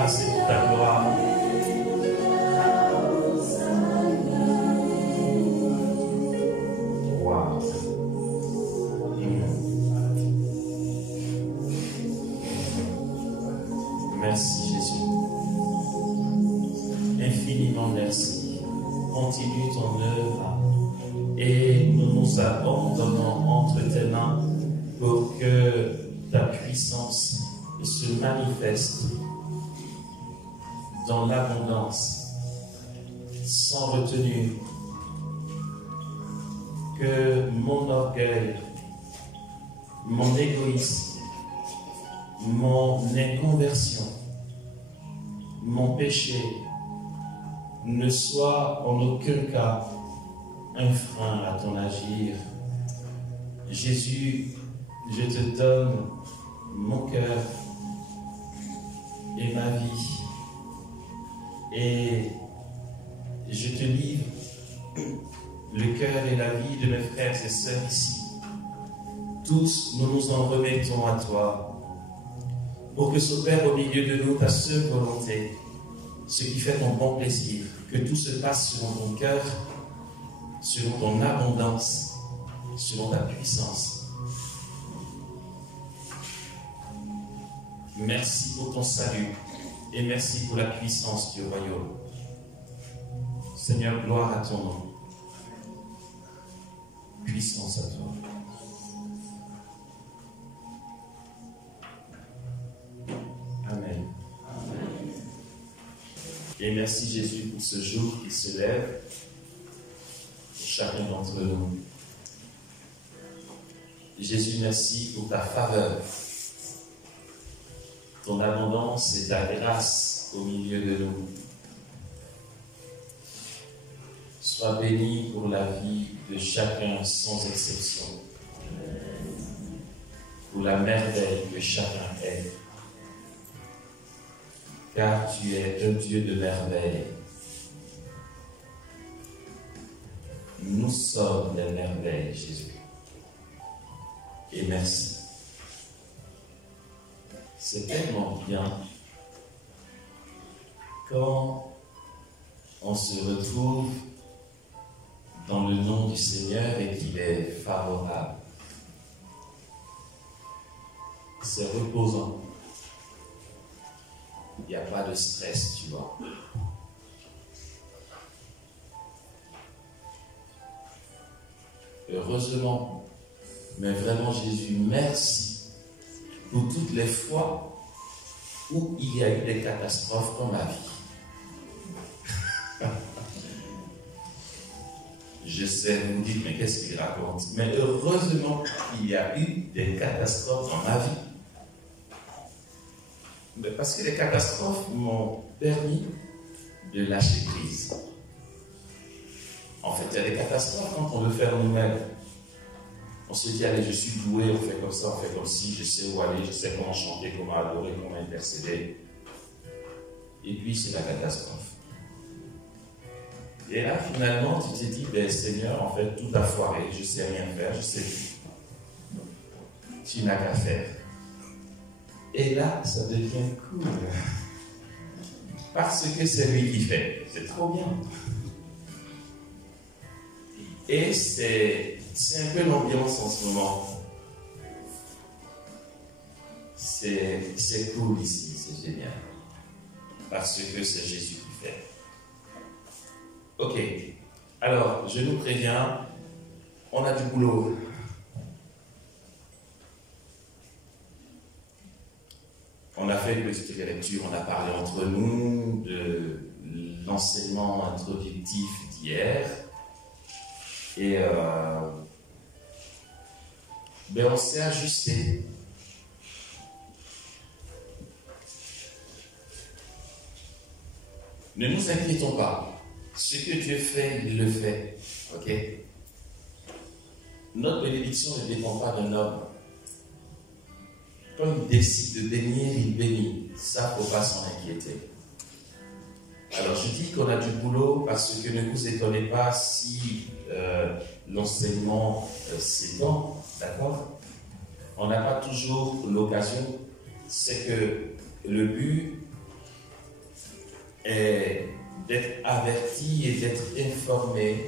grâce et pour ta gloire. Wow. Merci Jésus. Infiniment merci. Continue ton œuvre et nous nous abandonnons entre tes mains pour que ta puissance se manifeste dans l'abondance, sans retenue. Que mon orgueil, mon égoïsme, mon inconversion, mon péché ne soit en aucun cas un frein à ton agir. Jésus, je te donne mon cœur et ma vie, et je te livre le cœur et la vie de mes frères et sœurs ici. Tous, nous nous en remettons à toi, pour que s'opère au milieu de nous ta seule volonté, ce qui fait ton bon plaisir, que tout se passe selon ton cœur, selon ton abondance, selon ta puissance. Merci pour ton salut et merci pour la puissance du royaume. Seigneur, gloire à ton nom. Puissance à toi. Amen. Amen. Et merci Jésus pour ce jour qui se lève pour chacun d'entre nous. Jésus, merci pour ta faveur, ton abondance et ta grâce au milieu de nous. Sois béni pour la vie de chacun sans exception, pour la merveille que chacun est, car tu es un Dieu de merveille. Nous sommes des merveilles, Jésus. Et merci. C'est tellement bien quand on se retrouve dans le nom du Seigneur et qu'il est favorable. C'est reposant. Il n'y a pas de stress, tu vois. Heureusement, mais vraiment Jésus, merci pour toutes les fois où il y a eu des catastrophes dans ma vie. Je sais, vous me dites, mais qu'est-ce qu'il raconte? Mais heureusement qu'il y a eu des catastrophes dans ma vie. Mais parce que les catastrophes m'ont permis de lâcher prise. En fait, il y a des catastrophes quand on veut faire nous-mêmes. On se dit, allez, je suis doué, on fait comme ça, on fait comme ci, je sais où aller, je sais comment chanter, comment adorer, comment intercéder. Et puis, c'est la catastrophe. Et là, finalement, tu t'es dit, ben, Seigneur, en fait, tout a foiré, je ne sais rien faire, je sais plus. Tu n'as qu'à faire. Et là, ça devient cool. Parce que c'est lui qui fait. C'est trop bien. Et c'est un peu l'ambiance en ce moment. C'est cool ici, c'est génial. Parce que c'est Jésus qui fait. Ok. Alors, je nous préviens, on a du boulot. On a fait une petite lecture, on a parlé entre nous de l'enseignement introductif d'hier. Et on s'est ajusté. Ne nous inquiétons pas. Ce que Dieu fait, il le fait. Ok? Notre bénédiction ne dépend pas d'un homme. Quand il décide de bénir, il bénit. Ça, il ne faut pas s'en inquiéter. Alors, je dis qu'on a du boulot parce que ne vous étonnez pas si l'enseignement s'étend, d'accord? On n'a pas toujours l'occasion. C'est que le but, est d'être averti et d'être informé,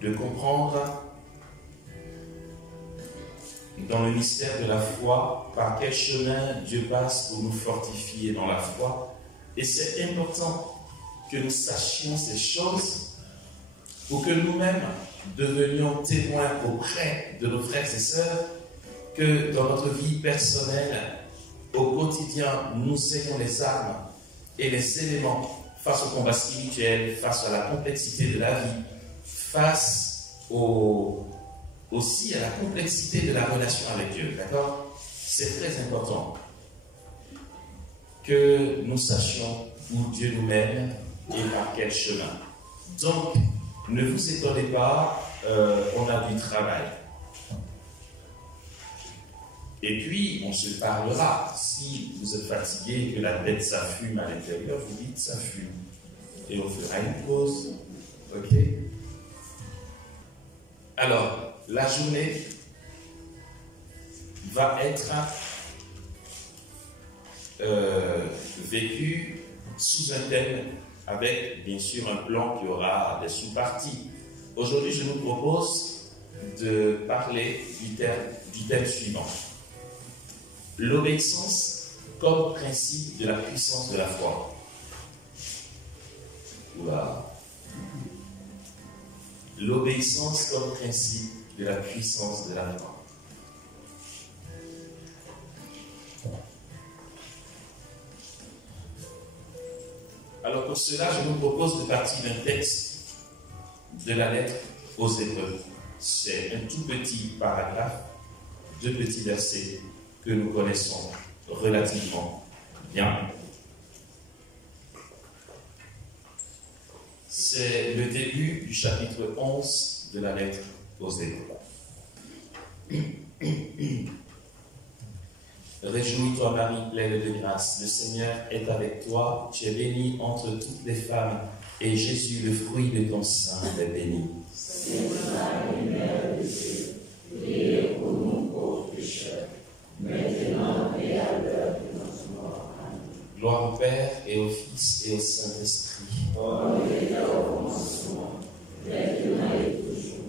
de comprendre dans le mystère de la foi par quel chemin Dieu passe pour nous fortifier dans la foi. Et c'est important que nous sachions ces choses pour que nous-mêmes devenions témoins auprès de nos frères et sœurs, que dans notre vie personnelle, au quotidien, nous ayons les armes et les éléments face au combat spirituel, face à la complexité de la vie, face aussi à la complexité de la relation avec Dieu. D'accord? C'est très important que nous sachions où Dieu nous mène et par quel chemin. Donc, ne vous étonnez pas, on a du travail. Et puis, on se parlera. Si vous êtes fatigué et que la tête ça fume à l'intérieur, vous dites ça fume. Et on fera une pause. Ok? Alors, la journée va être vécue sous un thème avec, bien sûr, un plan qui aura des sous-parties. Aujourd'hui, je vous propose de parler du thème suivant. L'obéissance comme principe de la puissance de la foi. Oula. L'obéissance comme principe de la puissance de la foi. Alors pour cela, je vous propose de partir d'un texte de la lettre aux Hébreux. C'est un tout petit paragraphe, 2 petits versets que nous connaissons relativement bien. C'est le début du chapitre 11 de la lettre aux Hébreux. Réjouis-toi, Marie, pleine de grâce, le Seigneur est avec toi, tu es bénie entre toutes les femmes, et Jésus, le fruit de ton sein, est béni. Sainte Marie, Mère de Dieu, priez pour nous pauvres pécheurs, maintenant et à l'heure de notre mort. Amen. Gloire au Père, et au Fils, et au Saint-Esprit. Comme il était au commencement, maintenant et toujours,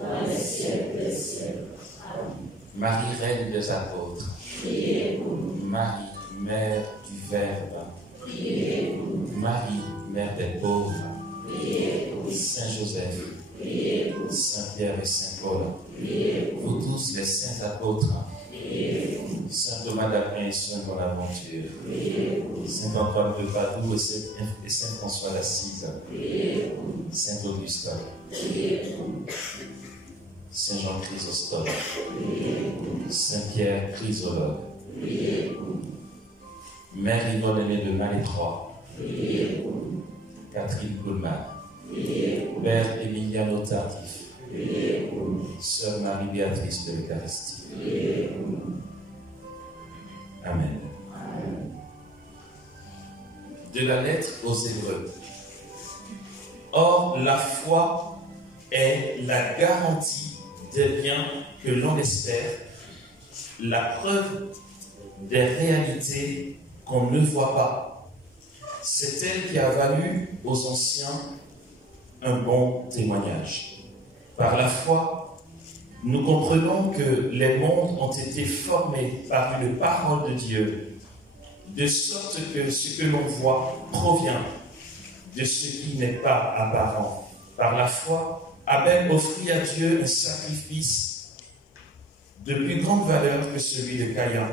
dans les siècles des siècles. Amen. Marie, Reine des apôtres. Priez pour nous. Marie, Mère du Verbe. Priez pour nous. Marie, Mère des pauvres. Priez pour nous. Saint Joseph. Priez pour nous. Saint Pierre et Saint Paul. Priez pour nous. Vous tous les saints apôtres. Priez pour nous. Saint Thomas d'Aquin et Saint Bonaventure. Priez pour nous. Saint Antoine de Padoue et Saint François d'Assise. Priez pour nous. Saint Augustin. Priez pour nous. Saint Jean Chrysostome. Priez pour nous. Saint Pierre Chrysologue. Priez pour nous. Mère Yvonne aimée de Malétroit. Priez pour nous. Catherine Coulman. Priez pour nous. Père Emiliano Tardif. Priez pour nous. Sœur Marie-Béatrice de l'Eucharistie. Priez pour nous. Amen. Amen. De la lettre aux Hébreux. Or, la foi est la garantie des biens que l'on espère, la preuve des réalités qu'on ne voit pas. C'est elle qui a valu aux anciens un bon témoignage. Par la foi, nous comprenons que les mondes ont été formés par une parole de Dieu, de sorte que ce que l'on voit provient de ce qui n'est pas apparent. Par la foi, Abel offrit à Dieu un sacrifice de plus grande valeur que celui de Caïn.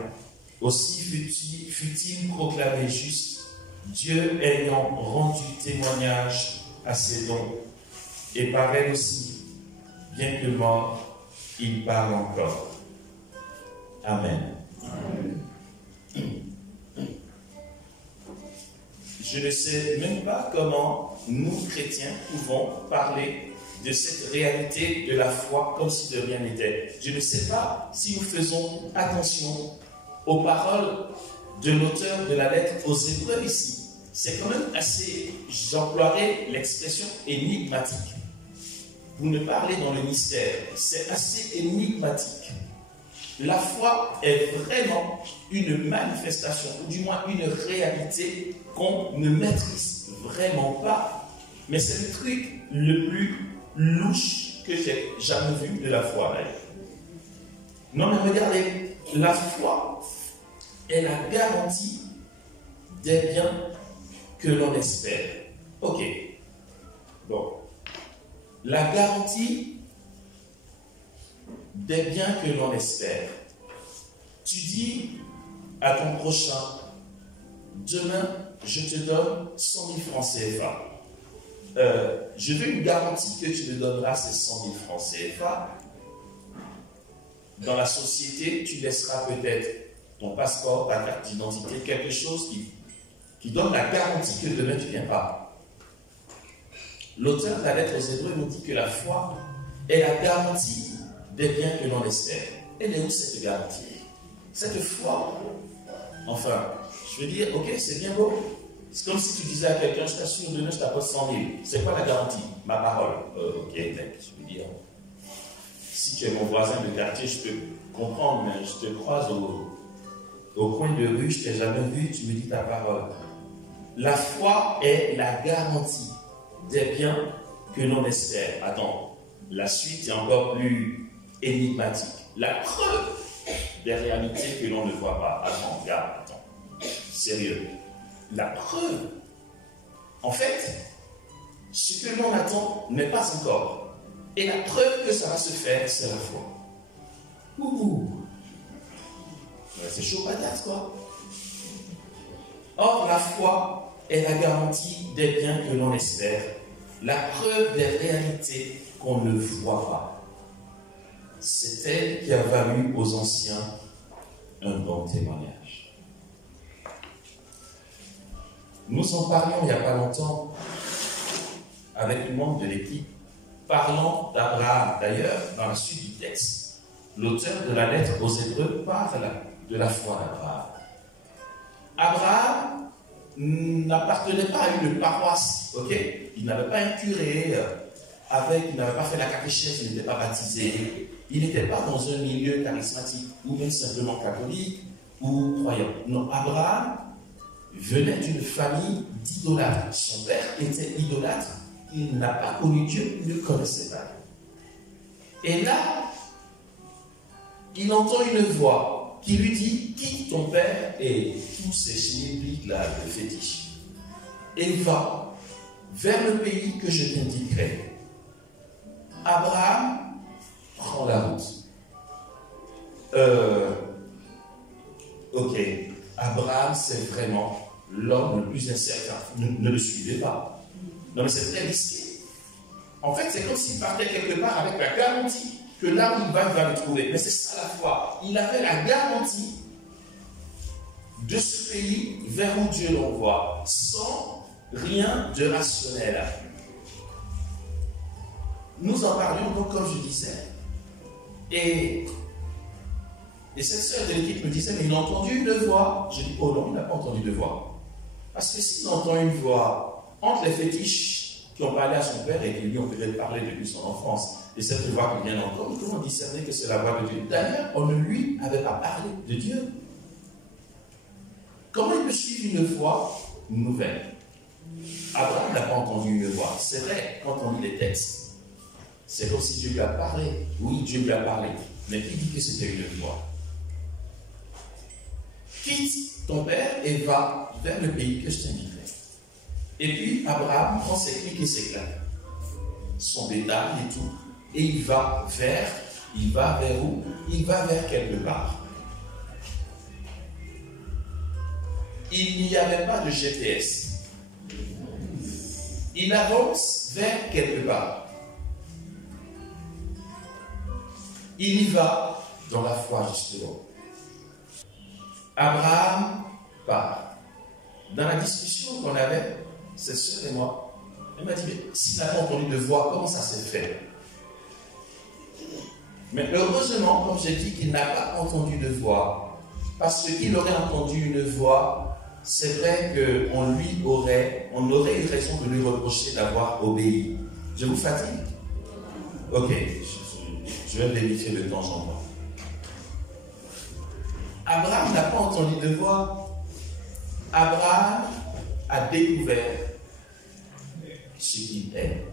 Aussi fut-il proclamé juste, Dieu ayant rendu témoignage à ses dons. Et par elle aussi, bien que mort, il parle encore. Amen. Amen. Je ne sais même pas comment nous, chrétiens, pouvons parler de cette réalité de la foi comme si de rien n'était. Je ne sais pas si nous faisons attention aux paroles de l'auteur de la lettre aux Hébreux ici. C'est quand même assez, j'emploierai l'expression énigmatique. Vous ne parlez dans le mystère, c'est assez énigmatique. la foi est vraiment une manifestation, ou du moins une réalité qu'on ne maîtrise vraiment pas. Mais c'est le truc le plus louche que j'ai jamais vu de la foi. Non mais regardez, la foi est la garantie des biens que l'on espère. Ok. Bon. La garantie des biens que l'on espère. Tu dis à ton prochain, demain, je te donne 100 000 francs CFA. Je veux une garantie que tu me donneras ces 100 000 francs CFA. Dans la société, tu laisseras peut-être ton passeport, ta carte d'identité, quelque chose qui donne la garantie que demain tu viendras. L'auteur de la lettre aux Hébreux nous dit que la foi est la garantie des biens que l'on espère. Elle est où cette garantie? Cette foi, enfin, je veux dire, ok, c'est bien beau. C'est comme si tu disais à quelqu'un, je t'assure, demain je t'apporte 100 000. C'est quoi la garantie? Ma parole. Ok, mec, je veux dire, si tu es mon voisin de quartier, je peux comprendre, mais je te croise au coin de rue, je t'ai jamais vu, tu me dis ta parole. La foi est la garantie des biens que l'on espère. Attends, la suite est encore plus énigmatique. La preuve des réalités que l'on ne voit pas. Attends, regarde, attends. Sérieux. La preuve. En fait, ce que l'on attend n'est pas encore. Et la preuve que ça va se faire, c'est la foi. Ouh. Ouais, c'est chaud patate, quoi. Or, la foi est la garantie des biens que l'on espère, la preuve des réalités qu'on ne voit pas. C'est elle qui a valu aux anciens un bon témoignage. Nous en parlions il n'y a pas longtemps avec une membre de l'équipe, parlant d'Abraham. D'ailleurs, dans la suite du texte, l'auteur de la lettre aux Hébreux parle de la foi d'Abraham. Abraham n'appartenait pas à une paroisse, ok? Il n'avait pas un curé, il n'avait pas fait la catéchèse, il n'était pas baptisé, il n'était pas dans un milieu charismatique ou même simplement catholique ou croyant. Non, Abraham venait d'une famille d'idolâtres. Son père était idolâtre, il n'a pas connu Dieu, il ne le connaissait pas. Et là, il entend une voix qui lui dit, quitte ton père et tous ces schmilblick-là de fétiche, et va vers le pays que je t'indiquerai. Abraham prend la route. Ok, Abraham, c'est vraiment l'homme le plus incertain. Ne le suivez pas. Non, mais c'est très risqué. En fait, c'est comme s'il partait quelque part avec la garantie que là où il va le trouver. Mais c'est ça la foi. Il avait la garantie de ce pays vers où Dieu l'envoie, sans rien de rationnel. Nous en parlions donc, comme je disais. Et cette sœur de l'équipe me disait, mais il a entendu une voix. Je dis, oh non, il n'a pas entendu de voix. Parce que s'il entend une voix entre les fétiches qui ont parlé à son père et qui lui ont peut-être parlé depuis son enfance, et cette voix qui vient encore, comment discerner que c'est la voix de Dieu? D'ailleurs, on ne lui avait pas parlé de Dieu. Comment il peut suivre une voix nouvelle? Abraham n'a pas entendu une voix. C'est vrai, quand on lit les textes, c'est comme si Dieu lui a parlé. Oui, Dieu lui a parlé. Mais qui dit que c'était une voix? Quitte ton père et va vers le pays que je t'indiquerai. Et puis, Abraham prend ses clics et ses claques, son bétail et tout, et il va vers où? Il va vers quelque part. Il n'y avait pas de GPS. Il avance vers quelque part. Il y va dans la foi, justement. Abraham part. Dans la discussion qu'on avait, cette sœur et moi, elle m'a dit, mais s'il n'a pas entendu de voix, comment ça s'est fait? Mais heureusement, comme j'ai dit, qu'il n'a pas entendu de voix, parce qu'il aurait entendu une voix, c'est vrai qu'on aurait eu raison de lui reprocher d'avoir obéi. Je vous fatigue? Ok, je vais vérifier de temps en temps. Abraham n'a pas entendu de voix. Abraham a découvert ce qu'il est.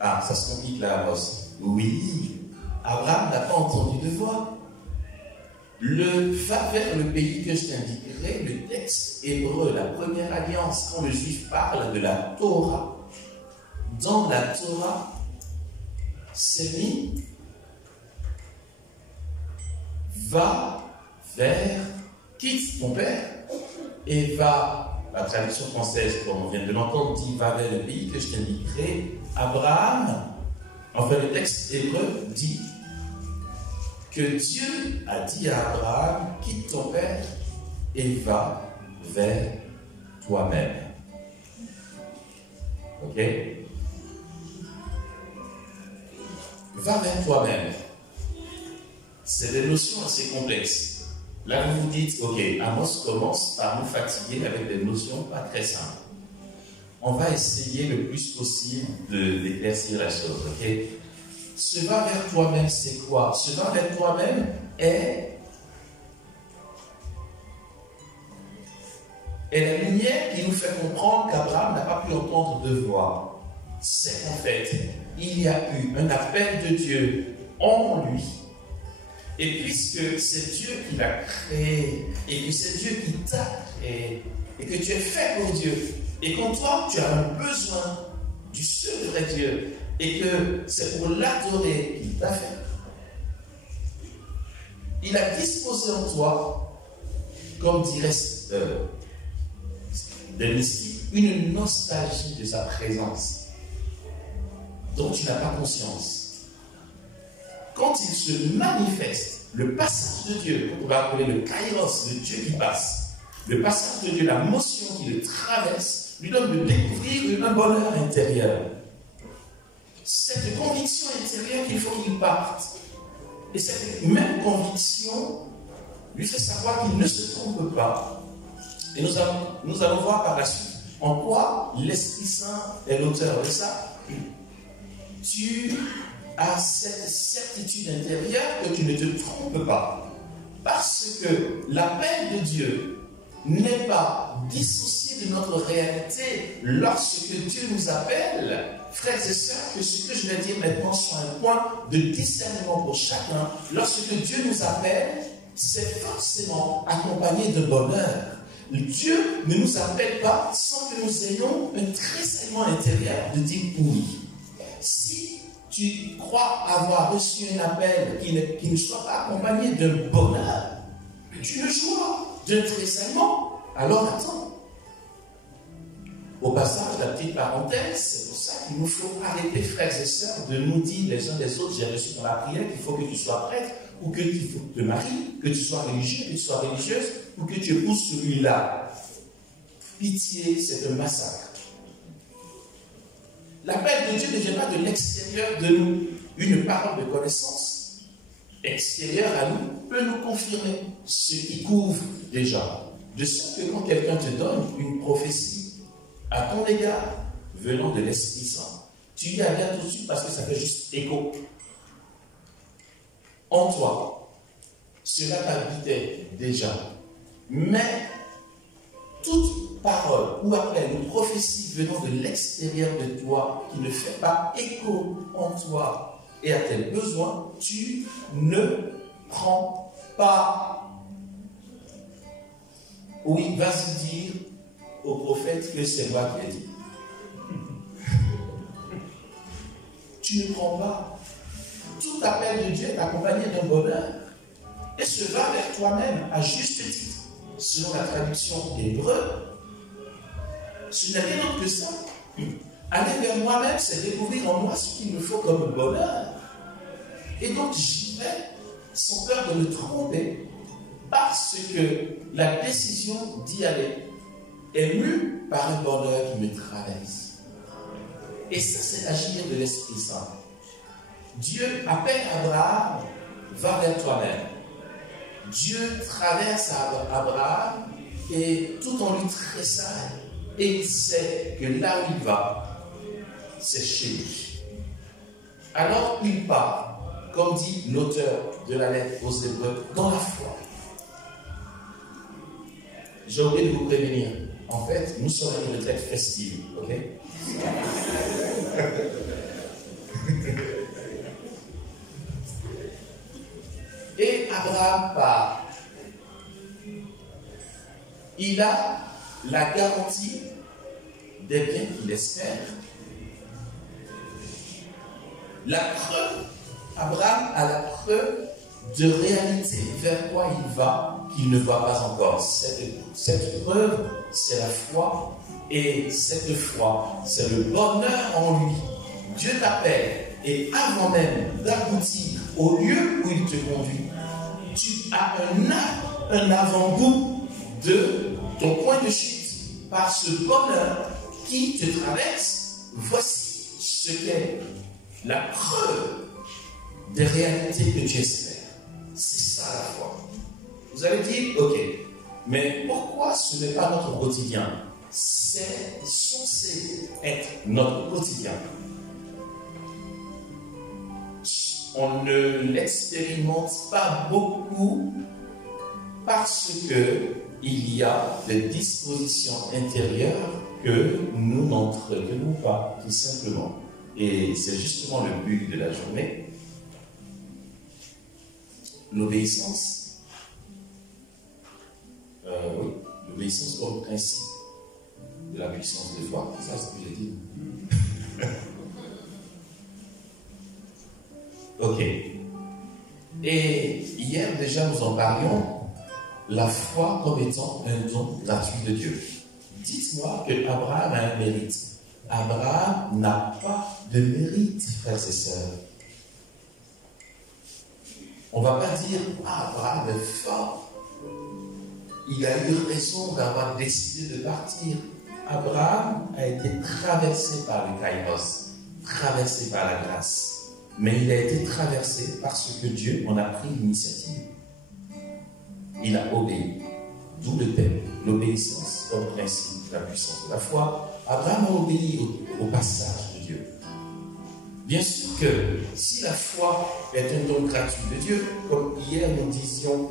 Ah, ça se complique là, Amos. Oui, Abraham n'a pas entendu de voix. Va vers le pays que je t'indiquerai, le texte hébreu, la première alliance, quand le juif parle de la Torah, dans la Torah, c'est mis va vers, quitte ton père et va, la traduction française, comme on vient de l'entendre, dit va vers le pays que je t'indiquerai. Abraham, enfin le texte hébreu dit que Dieu a dit à Abraham, quitte ton père et va vers toi-même. Ok? Va vers toi-même. C'est des notions assez complexes. Là, vous vous dites, ok, Amos commence par nous fatiguer avec des notions pas très simples. On va essayer le plus possible d'éclaircir la chose, ok? Se va vers toi-même, c'est quoi? Se va vers toi-même est la lumière qui nous fait comprendre qu'Abraham n'a pas pu entendre de voix. C'est qu'en fait, il y a eu un appel de Dieu en lui. Et puisque c'est Dieu qui l'a créé, et que c'est Dieu qui t'a créé, et que tu es fait pour Dieu, et qu'en toi, tu as un besoin du seul vrai Dieu, et que c'est pour l'adorer qu'il t'a fait. Il a disposé en toi, comme dirait des mystiques, une nostalgie de sa présence, dont tu n'as pas conscience. Quand il se manifeste, le passage de Dieu, qu'on va appeler le kairos, le Dieu qui passe, le passage de Dieu, la motion qui le traverse, lui donne de découvrir un bonheur intérieur. Cette conviction intérieure qu'il faut qu'il parte. Et cette même conviction lui fait savoir qu'il ne se trompe pas. Et nous allons voir par la suite en quoi l'Esprit Saint est l'auteur de ça. Tu as cette certitude intérieure que tu ne te trompes pas. Parce que l'appel de Dieu n'est pas dissocié de notre réalité lorsque Dieu nous appelle. Frères et sœurs, que ce que je vais dire maintenant soit un point de discernement pour chacun. Lorsque Dieu nous appelle, c'est forcément accompagné de bonheur. Dieu ne nous appelle pas sans que nous ayons un tressaillement intérieur de dire oui. Si tu crois avoir reçu un appel qui ne soit pas accompagné d'un bonheur, d'une joie, d'un tressaillement, alors attends. Au passage, la petite parenthèse, c'est pour ça qu'il nous faut arrêter, frères et sœurs, de nous dire les uns des autres, j'ai reçu dans la prière qu'il faut que tu sois prêtre, ou que tu te maries, que tu sois religieux, que tu sois religieuse, ou que tu épouses celui-là. Pitié, c'est un massacre. L'appel de Dieu ne vient pas de l'extérieur de nous. Une parole de connaissance extérieure à nous peut nous confirmer ce qui couvre déjà. De sorte que quand quelqu'un te donne une prophétie à ton égard, venant de l'Esprit Saint, tu y adhères tout de suite parce que ça fait juste écho. En toi, cela t'habitait déjà. Mais toute parole ou appel ou prophétie venant de l'extérieur de toi qui ne fait pas écho en toi et à tes besoins, tu ne prends pas. Oui, vas-y dire au prophète que c'est moi qui ai dit. Tu ne prends pas. Tout appel de Dieu est accompagné d'un bonheur et se va vers toi-même à juste titre, selon la traduction hébreu. Ce n'est rien d'autre que ça. Aller vers moi-même, c'est découvrir en moi ce qu'il me faut comme bonheur. Et donc j'y vais sans peur de me tromper, parce que la décision d'y aller est mue par un bonheur qui me traverse. Et ça, c'est l'agir de l'Esprit Saint. Dieu appelle Abraham, va vers toi-même. Dieu traverse Abraham et tout en lui tressaille. Et il sait que là où il va, c'est chez lui. Alors il part, comme dit l'auteur de la lettre aux Hébreux, dans la foi. j'ai oublié de vous prévenir. En fait, nous sommes à une retraite festive, ok? Et Abraham part. Il a la garantie des biens qu'il espère. La preuve, Abraham a la preuve de réalité vers quoi il va, qu'il ne voit pas encore. Cette preuve, c'est la foi, et cette foi, c'est le bonheur en lui. Dieu t'appelle, et avant même d'aboutir au lieu où il te conduit, tu as un avant-goût de ton point de chute par ce bonheur qui te traverse. Voici ce qu'est la preuve des réalités que tu espères. C'est ça la foi. Vous allez dire, ok, mais pourquoi ce n'est pas notre quotidien? C'est censé être notre quotidien. On ne l'expérimente pas beaucoup parce que il y a des dispositions intérieures que nous n'entretenons pas, tout simplement. Et c'est justement le but de la journée. L'obéissance. Oui, l'obéissance comme principe de la puissance de foi. C'est ça ce que j'ai dit. Ok. Et hier déjà nous en parlions, la foi comme étant un don gratuit de Dieu. Dites-moi que Abraham a un mérite. Abraham n'a pas de mérite, frères et sœurs. On ne va pas dire, ah, Abraham est fort. Il a eu raison d'avoir décidé de partir. Abraham a été traversé par le Kairos, traversé par la grâce. Mais il a été traversé parce que Dieu en a pris l'initiative. Il a obéi. D'où le thème, l'obéissance comme principe de la puissance de la foi. Abraham a obéi au passage de Dieu. Bien sûr que si la foi est un don gratuit de Dieu, comme hier nous disions,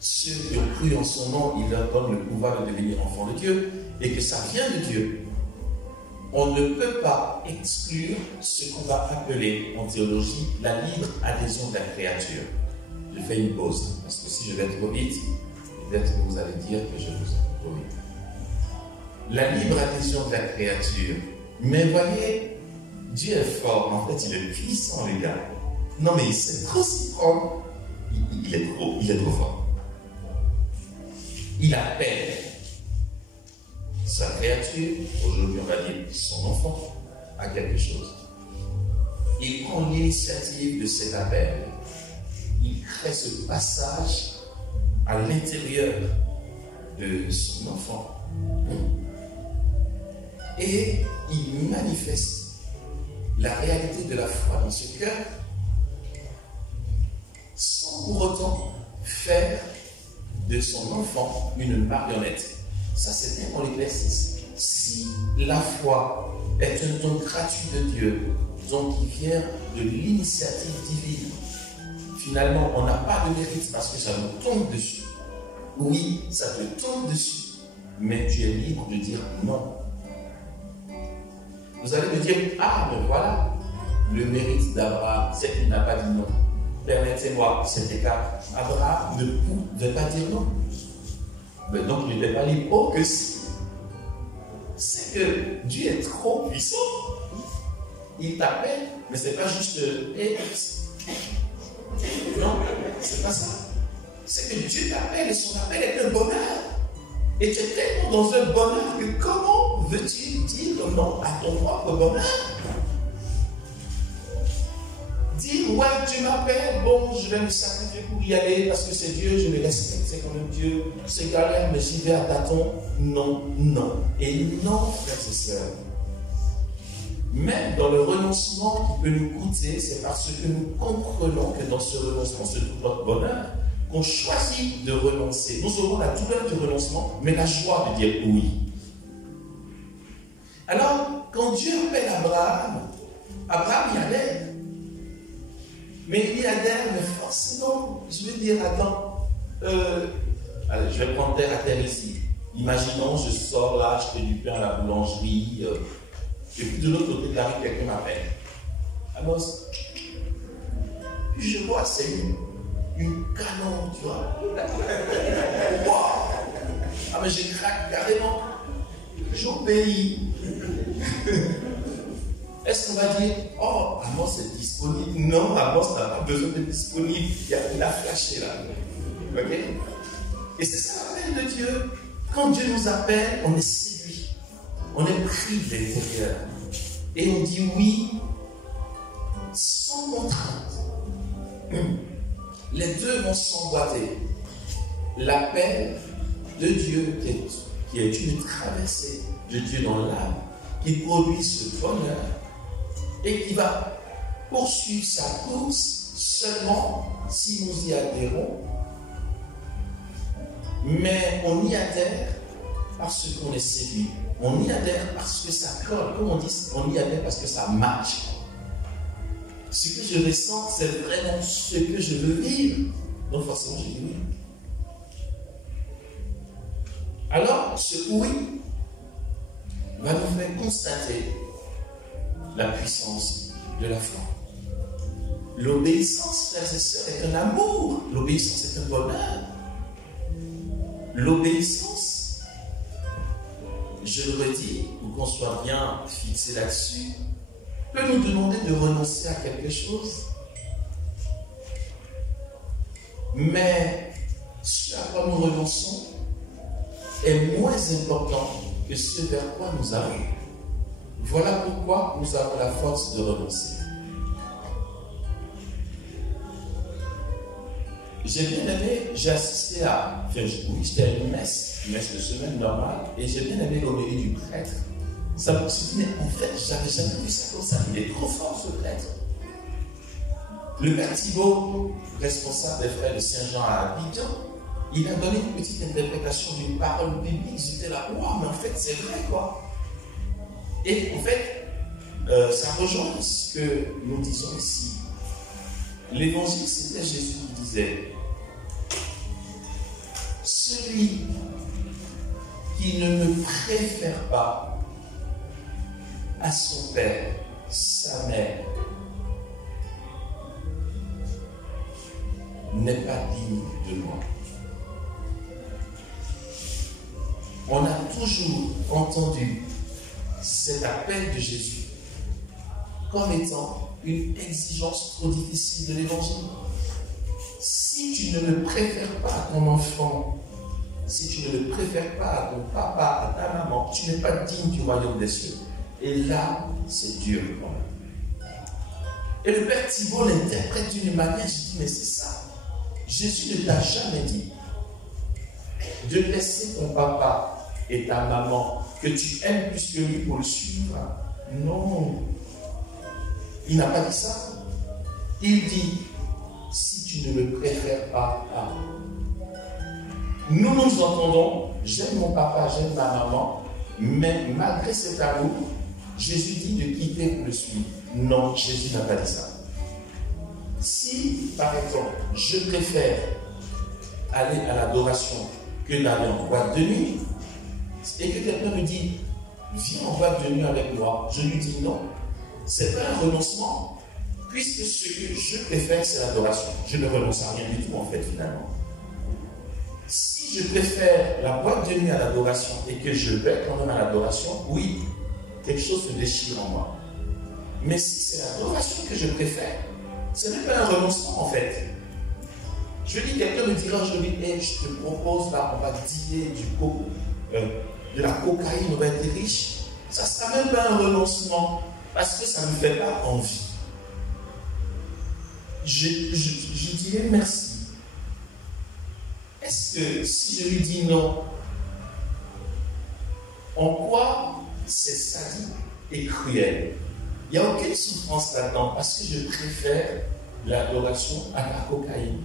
ceux qui ont cru en son nom, il leur donne le pouvoir de devenir enfants de Dieu, et que ça vient de Dieu, on ne peut pas exclure ce qu'on va appeler en théologie la libre adhésion de la créature. Je fais une pause, parce que si je vais trop vite, peut-être que vous allez dire que je vous ai trop vite. La libre adhésion de la créature. Mais voyez, Dieu est fort, en fait il est puissant, les gars. Non mais c'est trop s'y prendre. Il est trop fort. Il appelle sa créature, aujourd'hui on va dire son enfant, à quelque chose. Il prend l'initiative de cet appel. Il crée ce passage à l'intérieur de son enfant. Et il manifeste la réalité de la foi dans ce cœur sans pour autant faire de son enfant une marionnette. Ça, c'est bien qu'on l'éclaircisse. Si la foi est un don gratuit de Dieu, donc qui vient de l'initiative divine, finalement, on n'a pas de mérite parce que ça nous tombe dessus. Oui, ça te tombe dessus, mais tu es libre de dire non. Vous allez me dire, ah, mais voilà, le mérite d'Abraham, c'est qu'il n'a pas dit non. Permettez-moi cet écart. Abraham ne pouvait pas dire non. Mais donc il n'était pas libre. Oh que si. C'est que Dieu est trop puissant. Il t'appelle, mais c'est pas juste non, c'est pas ça. C'est que Dieu t'appelle et son appel est un bonheur. Et tu es tellement dans un bonheur que comment veux-tu dire non à ton propre bonheur? Dire, ouais, tu m'appelles, bon, je vais me sacrifier pour y aller parce que c'est Dieu, je le respecte, c'est quand même Dieu. C'est galère, mais j'y vais à tâtons. Non, non. Et non, frères et sœurs. Même dans le renoncement qui peut nous coûter, c'est parce que nous comprenons que dans ce renoncement se trouve notre bonheur, qu'on choisit de renoncer. Nous aurons la douleur du renoncement, mais la joie de dire oui. Alors, quand Dieu appelle Abraham, Abraham y allait. Mais il y a mais forcément, je vais dire, attends, allez, je vais prendre terre à terre ici. Imaginons, je sors là, je fais du pain à la boulangerie, et puis de l'autre côté de la rue, quelqu'un m'appelle. Amos. Puis je vois, c'est une canon, tu vois. Wow. Ah, mais je craque carrément. J'obéis. Est-ce qu'on va dire, oh, Amos est disponible? Non, Amos n'a pas besoin d'être disponible. Il a flashé là. Ok? Et c'est ça l'appel de Dieu. Quand Dieu nous appelle, on est séduit. On est pris de l'intérieur. Et on dit oui, sans contrainte. Les deux vont s'emboîter. L'appel de Dieu qui est une traversée de Dieu dans l'âme, qui produit ce bonheur et qui va poursuivre sa course seulement si nous y adhérons. Mais on y adhère parce qu'on est séduit. On y adhère parce que ça colle. Comme on dit, on y adhère parce que ça marche. Ce que je ressens, c'est vraiment ce que je veux vivre. Donc forcément, j'ai dit oui. Alors, ce oui va nous faire constater la puissance de la foi. L'obéissance, frères et sœurs, est un amour. L'obéissance est un bonheur. L'obéissance, je le redis, pour qu'on soit bien fixé là-dessus, peut nous demander de renoncer à quelque chose. Mais ce à quoi nous renonçons est moins important que ce vers quoi nous allons. Voilà pourquoi nous avons la force de renoncer. J'ai bien aimé, j'ai assisté à, oui, j'étais à une messe de semaine normale, et j'ai bien aimé l'homélie du prêtre. Ça me suis dit, mais en fait, j'avais jamais vu ça comme ça. Il est trop fort, ce prêtre. Le père Thibault, responsable des frères de Saint-Jean à Abidjan, il a donné une petite interprétation d'une parole biblique. J'étais là, waouh, mais en fait, c'est vrai, quoi. Et en fait, ça rejoint ce que nous disons ici. L'évangile, c'était Jésus qui disait, celui qui ne me préfère pas à son père, sa mère, n'est pas digne de moi. On a toujours entendu cet appel de Jésus comme étant une exigence trop difficile de l'évangile. Si tu ne me préfères pas à ton enfant, si tu ne le préfères pas à ton papa, à ta maman, tu n'es pas digne du royaume des cieux. Et là, c'est dur quand même. Et le père Thibault l'interprète d'une manière, je dis, mais c'est ça. Jésus ne t'a jamais dit de laisser ton papa et ta maman que tu aimes plus que lui pour le suivre. Non. Il n'a pas dit ça. Il dit, si tu ne me préfères pas à... Nous nous entendons, j'aime mon papa, j'aime ma maman, mais malgré cet amour, Jésus dit de quitter pour le suivre. Non, Jésus n'a pas dit ça. Si, par exemple, je préfère aller à l'adoration que d'aller en boîte de nuit, et que quelqu'un me dit, viens en boîte de nuit avec moi, je lui dis non. C'est pas un renoncement, puisque ce que je préfère, c'est l'adoration. Je ne renonce à rien du tout, en fait, finalement. Si je préfère la boîte de nuit à l'adoration et que je vais quand même à l'adoration, oui, quelque chose se déchire en moi. Mais si c'est l'adoration que je préfère, ce n'est pas un renoncement, en fait. Je dis, quelqu'un me dira aujourd'hui, hey, je te propose, là, on va dîner de la cocaïne, on va être riche. Ça ne sera même pas un renoncement, parce que ça ne me fait pas envie. Je dirais merci. Est-ce que si je lui dis non, en quoi c'est sadique et cruel? Il n'y a aucune souffrance là-dedans, parce que je préfère l'adoration à la cocaïne.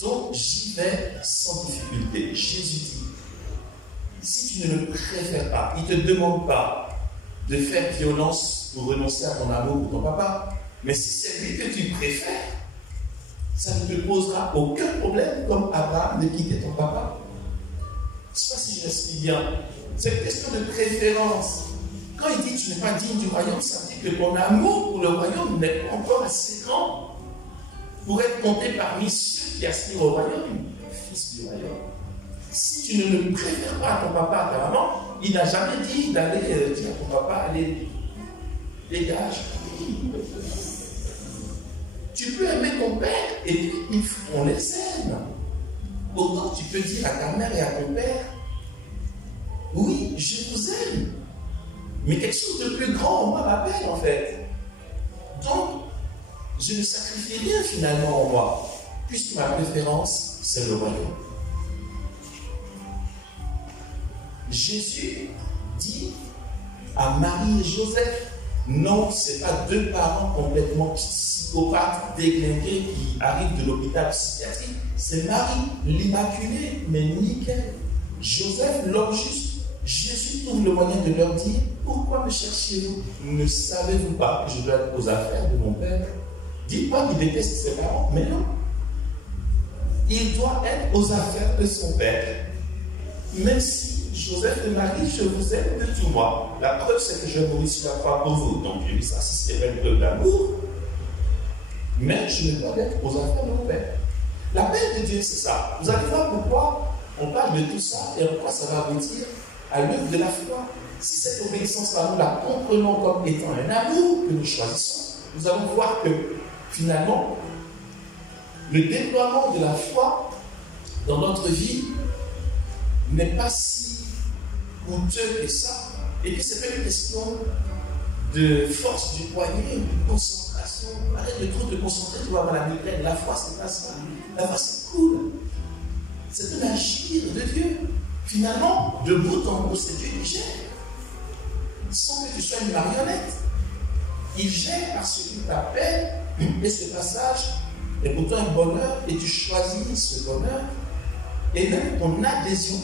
Donc j'y vais sans difficulté. Jésus dit, si tu ne le préfères pas, il ne te demande pas de faire violence pour renoncer à ton amour pour ton papa, mais si c'est lui que tu préfères, ça ne te posera aucun problème, comme Abraham de quitter ton papa. Je ne sais pas si je l'explique bien. C'est une question de préférence. Quand il dit tu n'es pas digne du royaume, ça veut dire que ton amour pour le royaume n'est pas encore assez grand pour être compté parmi ceux qui aspirent au royaume, fils du royaume. Si tu ne le préfères pas à ton papa, à ta maman, il n'a jamais dit d'aller dire à ton papa, allez, dégage. Tu peux aimer ton père et puis on les aime. Autant tu peux dire à ta mère et à ton père, oui, je vous aime. Mais quelque chose de plus grand en moi m'appelle en fait. Donc, je ne sacrifie rien finalement en moi, puisque ma préférence, c'est le royaume. Jésus dit à Marie et Joseph, non, ce n'est pas deux parents complètement psychopathes, déglingués qui arrivent de l'hôpital psychiatrique. C'est Marie, l'Immaculée, mais nickel. Joseph, l'homme juste. Jésus trouve le moyen de leur dire, pourquoi me cherchez-vous? Ne savez-vous pas que je dois être aux affaires de mon père? Dites-moi qu'il déteste ses parents, mais non. Il doit être aux affaires de son père. Même si Joseph et Marie, je vous aime de tout moi. La preuve, c'est que je mouris sur la croix pour vous. Donc, je dis ça, c'est une preuve d'amour. Mais je ne dois être aux affaires de mon père. L'appel de Dieu, c'est ça. Vous allez voir pourquoi on parle de tout ça et pourquoi ça va aboutir à l'œuvre de la foi. Si cette obéissance-là, nous la comprenons comme étant un amour que nous choisissons, nous allons voir que finalement, le déploiement de la foi dans notre vie n'est pas si coûteux que ça. Et puis, c'est pas une question de force du poignet, de concentration. Arrête de trop te concentrer, tu vas avoir la migraine. La foi, c'est pas ça. La foi, c'est cool. C'est un agir de Dieu. Finalement, de bout en bout, c'est Dieu qui gère. Sans que tu sois une marionnette. Il gère parce qu'il t'appelle, et ce passage est pour toi un bonheur, et tu choisis ce bonheur. Et même ton adhésion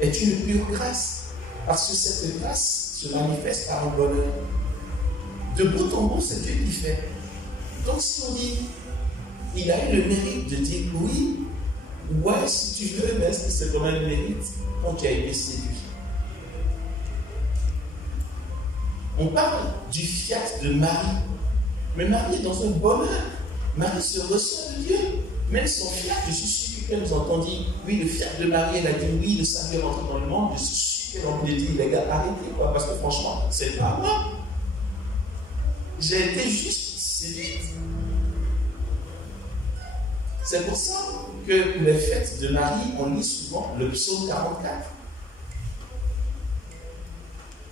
est une pure grâce. Parce que cette grâce se manifeste par un bonheur. De bout en bout, c'est Dieu qui fait. Donc si on dit, il a eu le mérite de dire oui, ouais, si tu veux, mais est-ce que c'est quand même le mérite quand tu as été séduit? On parle du fiat de Marie. Mais Marie est dans un bonheur. Marie se ressent de Dieu. Même son fiat, je suis sûr qu'elle nous entend dire, oui, le fiat de Marie, elle a dit oui, le Salut est rentré dans le monde. Je suis sûr qu'elle a envie de dire, les gars, arrêtez, quoi, parce que franchement, c'est pas moi. J'ai été juste séduite. C'est pour ça que les fêtes de Marie, on lit souvent le psaume 44.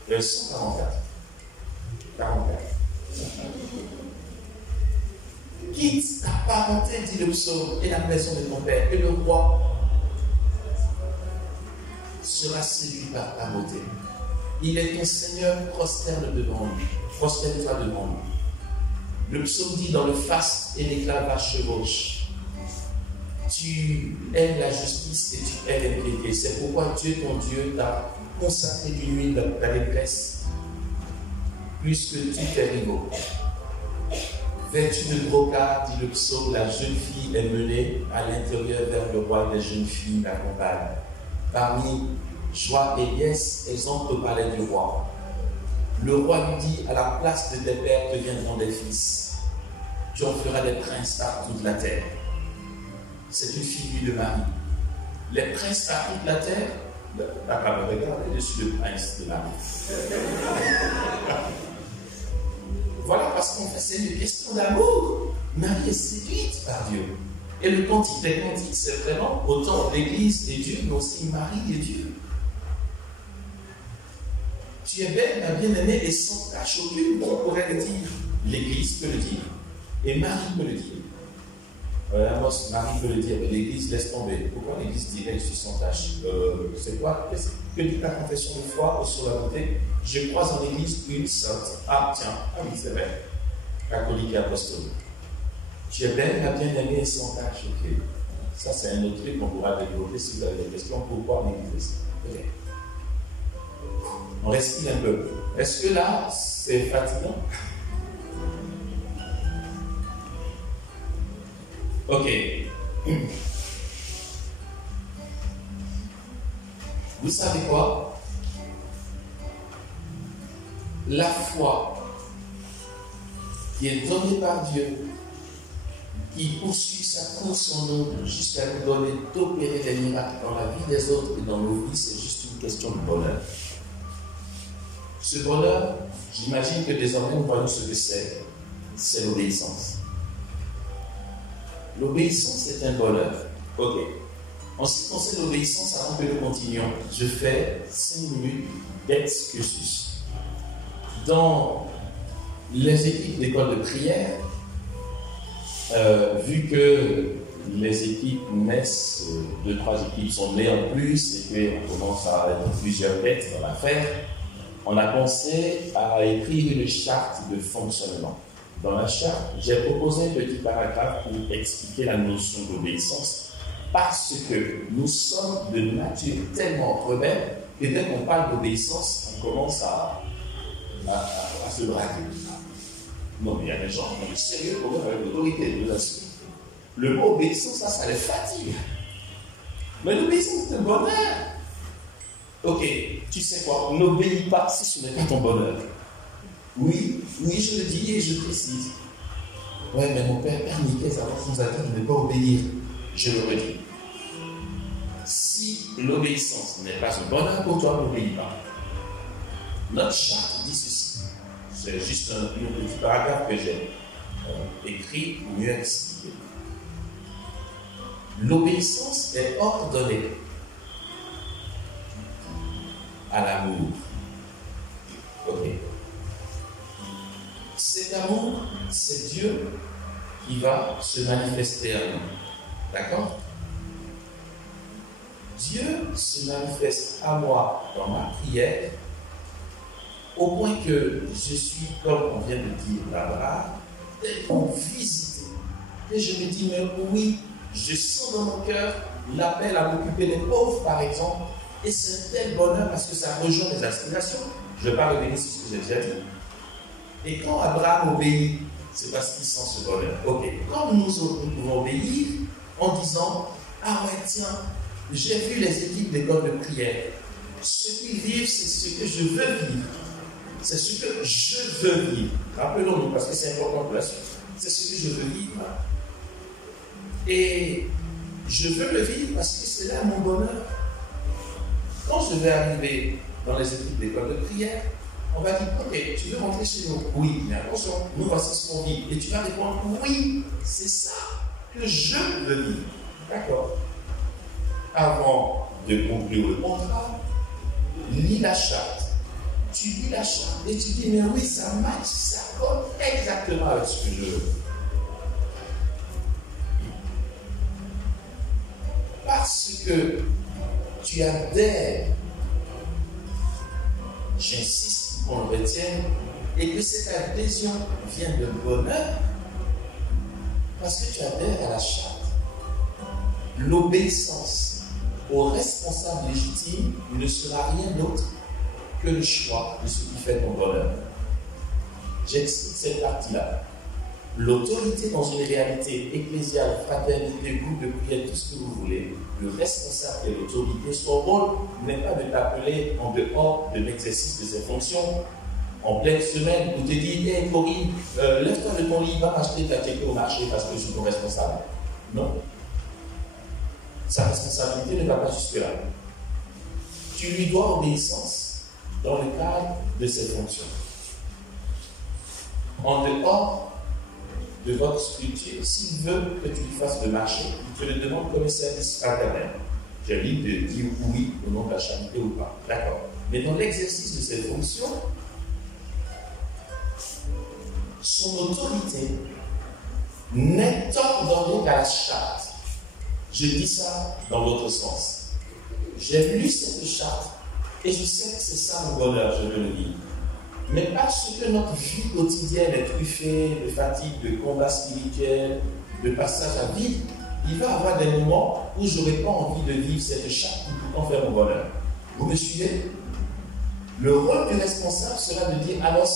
Le psaume 44. 44. Quitte ta parenté, dit le psaume, et la maison de ton père, et le roi sera séduit par ta beauté. Il est ton Seigneur, prosterne devant lui. Prosterne-toi devant lui. Le psaume dit dans le faste et l'éclat va chevauche. Tu aimes la justice et tu aimes l'impiété. C'est pourquoi Dieu, ton Dieu, t'a consacré d'une nuit de ta détresse, plus que tous tes rivaux. Vêtue de brocart, dit le psaume, la jeune fille est menée à l'intérieur vers le roi, les jeunes filles l'accompagnent. Parmi joie et liesse, elles entrent au palais du roi. Le roi lui dit, à la place de tes pères te viendront des fils. Tu en feras des princes par toute la terre. C'est une figure de Marie. Les princes par toute la terre, regardez, je suis le prince de Marie. Voilà, parce qu'en fait, c'est une question d'amour. Marie est séduite par Dieu. Et le cantique des cantiques, c'est vraiment autant l'Église et Dieu, mais aussi Marie et Dieu. Tu es belle, ma bien-aimée, et sans tache aucune, on pourrait le dire. L'Église peut le dire. Et Marie peut le dire. Marie peut le dire, mais l'Église laisse tomber. Pourquoi l'Église dirait je suis sans tache? C'est quoi? Que dit la confession de foi au solennité? Je crois en l'Église une sainte. Ah tiens, ah oui, c'est vrai. Catholique et apostolique. Tu es belle, ma bien-aimée, et sans tache. Ok. Ça, c'est un autre truc qu'on pourra développer si vous avez des questions. Pourquoi l'Église? Ok. On respire un peu. Est-ce que là, c'est fatigant? Ok. Vous savez quoi? La foi qui est donnée par Dieu, qui poursuit sa course en nous jusqu'à nous donner d'opérer des miracles dans la vie des autres et dans nos vies, c'est juste une question de bonheur. Ce bonheur, j'imagine que désormais nous voyons ce que c'est l'obéissance. L'obéissance est un bonheur. Ok. En ce qui concerne l'obéissance, avant que nous continuions, je fais 5 minutes d'excursus. Dans les équipes d'école de prière, vu que les équipes naissent, 2-3 équipes sont nées en plus et qu'on commence à être plusieurs têtes dans l'affaire, on a pensé à écrire une charte de fonctionnement. Dans la charte, j'ai proposé un petit paragraphe pour expliquer la notion d'obéissance, parce que nous sommes de nature tellement rebelle que dès qu'on parle d'obéissance, on commence à se braquer. Non, mais il y a des gens qui ont de sérieux problèmes avec l'autorité, je vous assure. Le mot obéissance, ça les fatigue. Mais l'obéissance, c'est un bonheur. Ok, tu sais quoi, n'obéis pas si ce n'est pas ton bonheur. Oui, je le dis et je précise. Ouais, mais mon père Niquet, ça nous a dit de ne pas obéir. Je le redis. Si l'obéissance n'est pas un bonheur pour toi, n'obéis pas. Notre charte dit ceci. C'est juste un petit paragraphe que j'ai écrit pour mieux expliquer. L'obéissance est ordonnée à l'amour. Ok. Cet amour, c'est Dieu qui va se manifester à nous. D'accord? Dieu se manifeste à moi dans ma prière, au point que je suis, comme on vient de dire là-bas, tellement visité. Et je me dis, mais oui, je sens dans mon cœur l'appel à m'occuper des pauvres, par exemple. Et c'est un tel bonheur parce que ça rejoint mes aspirations. Je ne vais pas revenir sur ce que j'ai déjà dit. Et quand Abraham obéit, c'est parce qu'il sent ce bonheur. Ok, comme nous pouvons obéir en disant, ah ouais, tiens, j'ai vu les équipes d'école de prière. Ce qu'ils vivent, c'est ce que je veux vivre. C'est ce que je veux vivre. Rappelons-nous, parce que c'est important pour la suite. C'est ce que je veux vivre. Et je veux le vivre parce que c'est là mon bonheur. Quand je vais arriver dans les équipes d'école de prière, on va dire, ok, tu veux rentrer chez nous? Oui, mais attention, nous voici ce qu'on vit. Et tu vas répondre, oui, c'est ça que je veux vivre. D'accord. Avant de conclure le contrat, lis la charte. Tu lis la charte et tu dis, mais oui, ça match, ça colle exactement avec ce que je veux. Parce que tu adhères, j'insiste qu'on le retienne, et que cette adhésion vient de bonheur, parce que tu adhères à la charte. L'obéissance aux responsables légitimes ne sera rien d'autre que le choix de ce qui fait ton bonheur. J'explique cette partie-là. L'autorité dans une réalité ecclésiale, fraternité, groupe de prière, tout ce que vous voulez, le responsable de l'autorité, son rôle n'est pas de t'appeler en dehors de l'exercice de ses fonctions, en pleine semaine, pour te dire, hey Corinne, lève-toi de ton lit, va m'acheter ta ticket au marché parce que je suis ton responsable. Non. Sa responsabilité ne va pas jusque-là. Tu lui dois obéissance dans le cadre de ses fonctions. En dehors de votre structure, s'il veut que tu lui fasses le marché, il te le demande comme un service fraternel. J'ai libre de dire oui au nom de la charité ou pas. D'accord. Mais dans l'exercice de ses fonctions, son autorité n'est ordonnée qu'à la charte. Je dis ça dans l'autre sens. J'ai lu cette charte et je sais que c'est ça mon bonheur, je veux le dire. Mais parce que notre vie quotidienne est truffée de fatigue, de combat spirituel, de passage à vide, il va y avoir des moments où je n'aurai pas envie de vivre cette charte qui pourtant faire mon bonheur. Vous me suivez? Le rôle du responsable sera de dire, alors,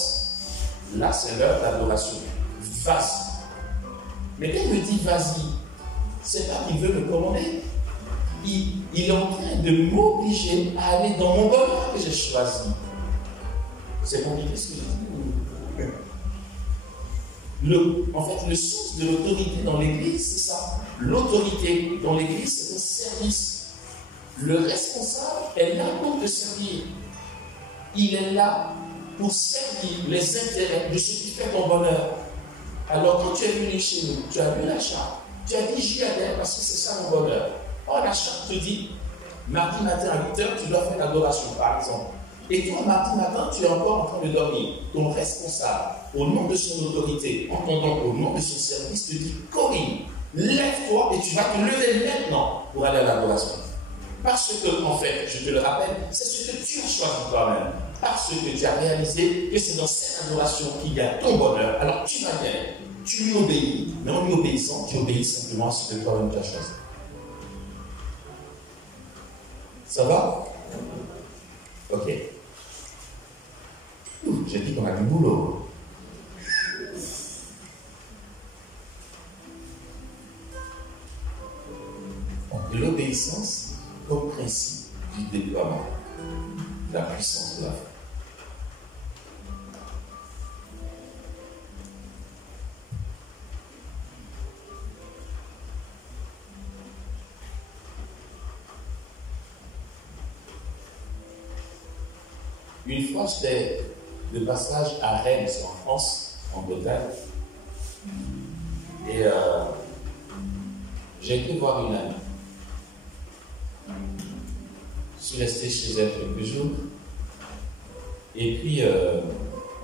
là c'est l'heure d'adoration. Vas-y. Mais quand il me dit vas-y, c'est pas qu'il veut me commander. il est en train de m'obliger à aller dans mon bonheur que j'ai choisi. C'est compliqué ce que je dis. En fait, le sens de l'autorité dans l'Église, c'est ça. L'autorité dans l'Église, c'est un service. Le responsable est là pour te servir. Il est là pour servir les intérêts de ce qui fait ton bonheur. Alors, quand tu es venu chez nous, tu as lu la charte. Tu as dit, j'y adhère parce que c'est ça mon bonheur. Or, la charte te dit, mardi matin à 8h, tu dois faire l'adoration, par exemple. Et toi, mardi matin, tu es encore en train de dormir. Ton responsable, au nom de son autorité, entendant au nom de son service, te dit, Corinne, lève-toi et tu vas te lever maintenant pour aller à l'adoration. Parce que, en fait, je te le rappelle, c'est ce que tu as choisi toi-même. Parce que tu as réalisé que c'est dans cette adoration qu'il y a ton bonheur. Alors tu vas bien, tu lui obéis, mais en lui obéissant, tu obéis simplement à ce que toi-même tu as choisi. Ça va? Ok. J'ai dit qu'on a du boulot. L'obéissance comme principe du déploiement, de la puissance de la foi. Une fois, j'étais de passage à Rennes, en France, en Bretagne, et j'ai été voir une amie. Je suis resté chez elle quelques jours, et puis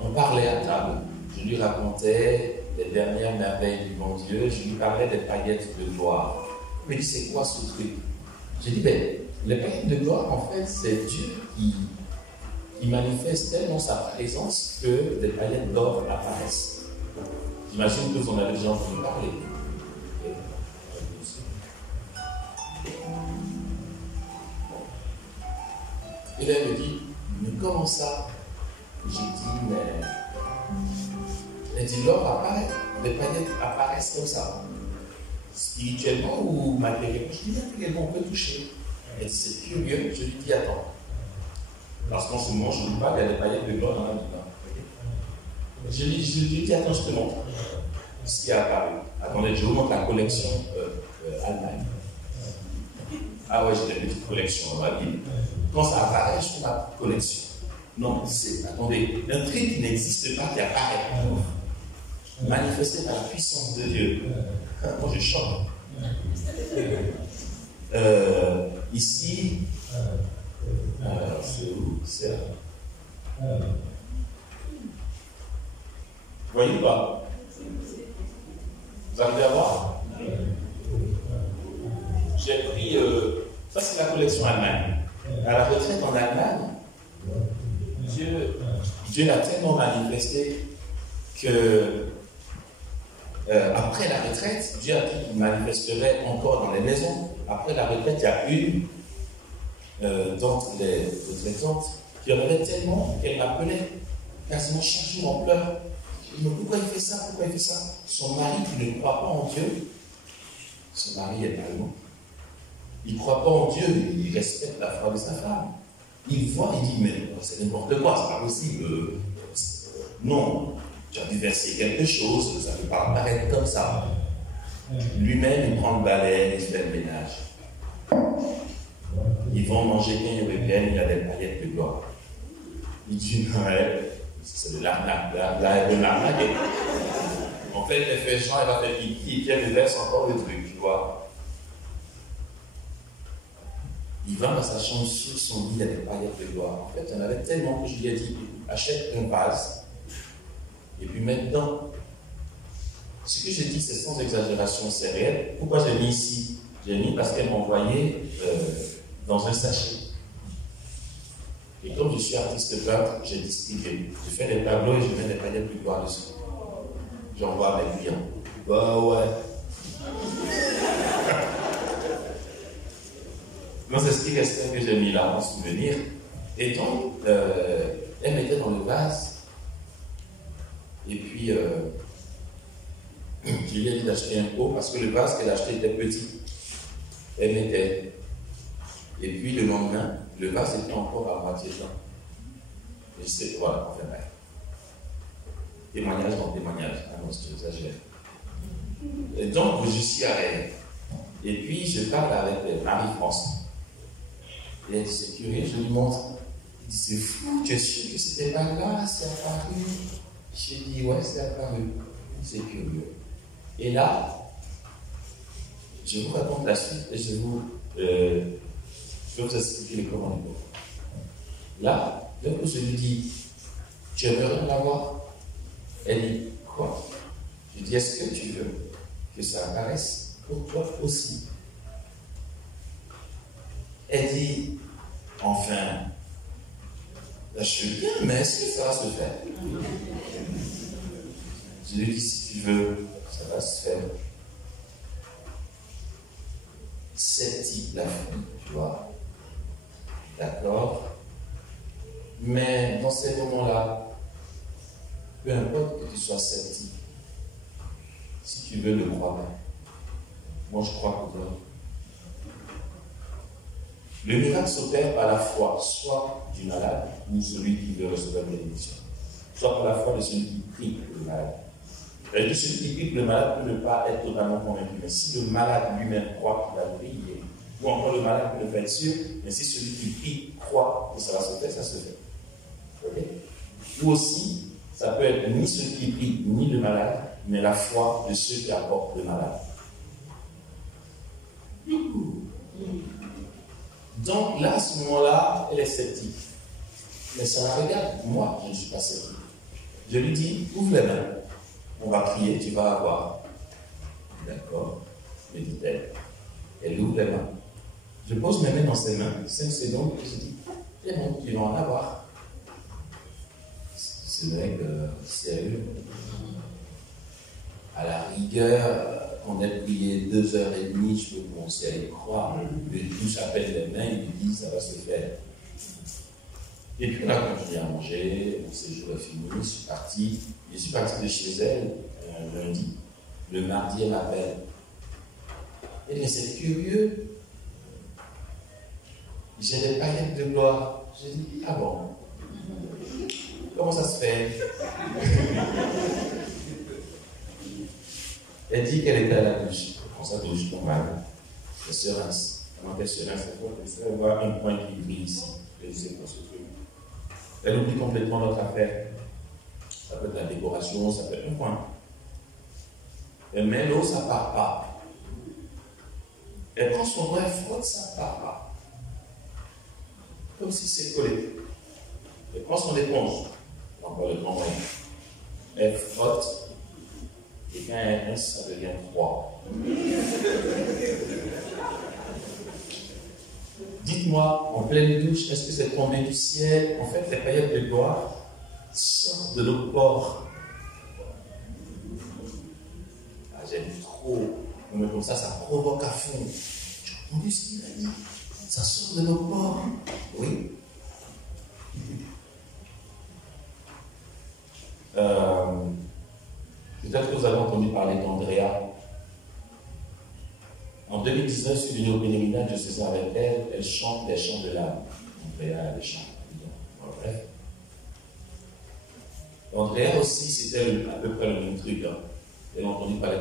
on parlait à table. Je lui racontais les dernières merveilles du bon Dieu, je lui parlais des paillettes de gloire. Il me dit, c'est quoi ce truc? J'ai dit, ben, les paillettes de gloire, en fait, c'est Dieu qui manifeste tellement sa présence que des paillettes d'or apparaissent. J'imagine que vous en avez déjà entendu parler. Et là, elle me dit, mais comment ça? J'ai dit, mais... Elle dit, l'or apparaît, les paillettes apparaissent comme ça. Spirituellement ou matériellement? Je dis, matériellement, on peut toucher. Elle dit, c'est curieux. Je lui dis, attends. Parce qu'en ce moment, je ne dis pas qu'il y a des paillettes de gloire dans la vie. Je lui dis, attends, je te montre ce qui est apparu. Attendez, je vous montre la collection Allemagne. Ah ouais, j'ai des petites collections dans ma vie. Quand ça apparaît, je fais ma collection. Non, c'est, attendez, un truc qui n'existe pas, qui apparaît. Manifesté par la puissance de Dieu. Moi, je chante. Ici, c'est où? C'est là. Vous voyez ou pas? Vous arrivez à voir? J'ai pris, ça c'est la collection Allemagne. À la retraite en Allemagne, Dieu l'a tellement manifesté que après la retraite, Dieu a dit qu'il manifesterait encore dans les maisons. Après la retraite, il y a une d'entre les retraitantes qui en avait tellement qu'elle m'appelait quasiment chaque jour en pleurs. Je dis, mais pourquoi il fait ça? Pourquoi il fait ça? Son mari qui ne croit pas en Dieu, son mari est allemand. Il ne croit pas en Dieu, il respecte la foi de sa femme. Il voit, il dit, mais c'est n'importe quoi, c'est pas possible. Non, tu as dû verser quelque chose, ça ne peut pas apparaître comme ça. Lui-même, il prend le balai, il fait le ménage. Ils vont manger bien européenne, il y a des paillettes de gloire. Il dit, non, c'est de l'arnaque, de l'arnaque. En fait, elle fait genre, elle va faire pipi, et puis elle verse encore le truc, tu vois. Il va dans sa chambre, sur son lit, il y a des paillettes de gloire. En fait, il y en avait tellement que je lui ai dit, achète un vase, et puis mets dedans. Ce que je dis, c'est sans exagération, c'est réel. Pourquoi j'ai mis ici? J'ai mis parce qu'elle m'a envoyé dans un sachet. Et comme je suis artiste peintre, j'ai distribué. Je fais des tableaux et je mets des paillettes de gloire dessus. J'envoie à mes clients. Bah ouais. Non, c'est ce qui restait que j'ai mis là en souvenir. Et donc, elle mettait dans le vase. Et puis, je lui ai dit d'acheter un pot parce que le vase qu'elle achetait était petit. Elle mettait. Et puis le lendemain, le vase était encore à moitié plein. Et je sais, voilà, enfin bref. Témoignage dans témoignage. Ah non, j'exagère. Et donc, je suis à Rennes. Et puis, je parle avec Marie-France. Et elle dit, c'est curieux, je lui montre. Elle dit, c'est fou, tu es sûr que c'était pas là, c'est apparu. J'ai dit, ouais, c'est apparu. C'est curieux. Et là, je vous raconte la suite et je vais vous expliquer le comment. Là, d'un coup, je lui dis, tu aimerais l'avoir? Elle dit, quoi? Je dis, est-ce que tu veux que ça apparaisse pour toi aussi? Elle dit, enfin, je veux bien, mais est-ce que ça va se faire? Je lui dis, si tu veux, ça va se faire. Sceptique, la fille, tu vois. D'accord? Mais dans ces moments-là, peu importe que tu sois sceptique, si tu veux le croire, moi je crois que toi. Le miracle s'opère par la foi, soit du malade ou celui qui veut recevoir une bénédiction, soit par la foi de celui qui prie pour le malade. Et celui qui prie pour le malade peut ne pas être totalement convaincu, mais si le malade lui-même croit qu'il va prier, ou encore le malade peut le faire sûr, mais si celui qui prie croit que ça va se faire, ça se fait. Okay? Ou aussi, ça peut être ni celui qui prie, ni le malade, mais la foi de ceux qui apportent le malade. Donc là, à ce moment-là, elle est sceptique. Mais ça la regarde. Moi, je ne suis pas sceptique. Je lui dis, ouvre les mains. On va prier, tu vas avoir. D'accord, me dit-elle. Elle ouvre les mains. Je pose mes mains dans ses mains, 5 secondes, et je dis, c'est bon, tu vas en avoir. Ce mec, sérieux. À la rigueur, on a prié 2h30, je peux commencer à y croire. Il lui touche à peine les mains, il lui dit, ça va se faire. Et puis on a continué à manger, mon séjour est fini, je suis parti. Je suis parti de chez elle lundi. Le mardi, elle m'appelle. Elle dit, mais c'est curieux. J'ai des paillettes de gloire. J'ai dit, ah bon? Comment ça se fait? Elle dit qu'elle était à la douche. Elle prend sa douche normale. Elle se rince. Quand elle se rince, elle voit un point qui brille ici. Elle dit, c'est quoi ce truc? Elle oublie complètement notre affaire. Ça peut être la décoration, ça peut être un point. Elle met l'eau, ça ne part pas. Elle prend son doigt, elle frotte, ça ne part pas. Comme si c'est collé. Elle prend son éponge. Encore le grand moyen. Elle frotte. Et quand elle rince, ça devient froid. Dites-moi, en pleine douche, est-ce que c'est tombé du ciel? En fait, les paillettes de gloire sortent de nos pores. Ah, j'aime trop. Mais comme ça provoque à fond. Tu as entendu ce qu'il a dit? Ça sort de nos pores. Oui. Peut-être que vous avez entendu parler d'Andrea. En 2019, je suis venu au pèlerinage de César avec elle. Elle chante les chants de l'âme. Andrea, elle chante. Bref. Andrea aussi, c'était à peu près le même truc. Hein. Elle a entendu parler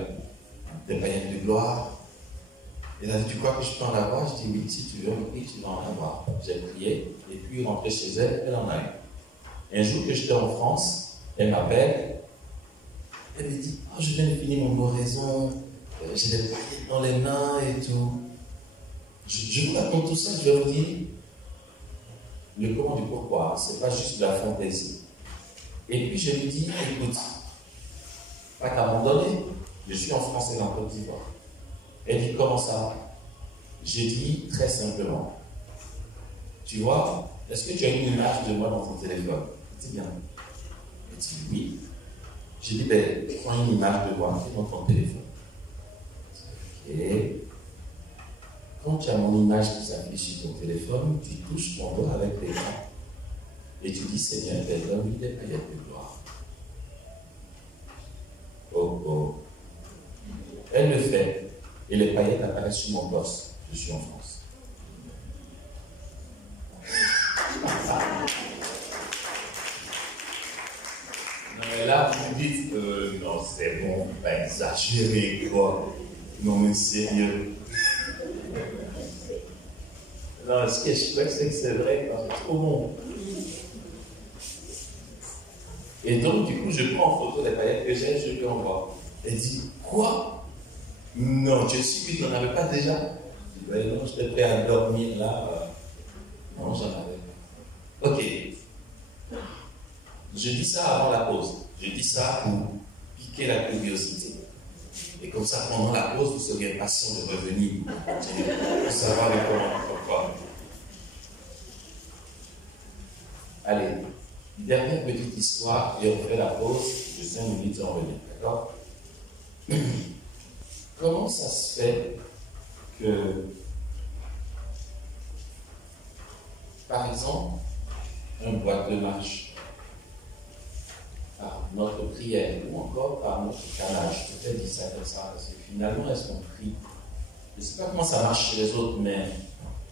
des paillettes de gloire. Elle a dit, tu crois que je peux en avoir? Je dis, oui, si tu veux, oui, tu vas en avoir. J'ai prié, et puis rentrée chez elle, elle en a eu. Un jour que j'étais en France, elle m'appelle. Elle me dit, oh, je viens de finir mon oraison, j'ai des paillettes dans les mains et tout. Je vous raconte tout ça, je vais vous dire le comment du pourquoi. Ce n'est pas juste de la fantaisie. Et puis je lui dis, écoute, pas t'abandonner, je suis en France et en Côte d'Ivoire. Elle dit, comment ça? J'ai dit très simplement, tu vois, est-ce que tu as une image de moi dans ton téléphone? C'est bien. Elle dit, oui. J'ai dit, ben, prends une image de moi dans ton téléphone. Et quand tu as mon image qui s'affiche sur ton téléphone, tu touches ton doigt avec les mains. Et tu dis, Seigneur, donne-lui des paillettes de gloire. Oh, oh. Elle le fait. Et les paillettes apparaissent sur mon poste. Je suis en France. c'est bon, pas exagérer, quoi. Non, mais sérieux. Non, ce que je crois, c'est que c'est vrai, parce que c'est trop bon. Et donc, du coup, je prends en photo les paillettes que j'ai, je lui envoie. Elle dit, quoi? Non, tu es sûr que tu n'en avais pas déjà? Je dis, ben non, j'étais prêt à dormir là. Non, j'en avais pas. Ok. Je dis ça avant la pause. Je dis ça pour piquer la curiosité. Et comme ça, pendant la pause, vous seriez patient de revenir pour savoir pourquoi. Allez, dernière petite histoire, et on fait la pause de 5 minutes et on revient. D'accord? Comment ça se fait que, par exemple, un boîte de marche, par notre prière ou encore par notre canage, peut-être dit ça comme ça, parce que finalement, est-ce qu'on prie? Je ne sais pas comment ça marche chez les autres, mais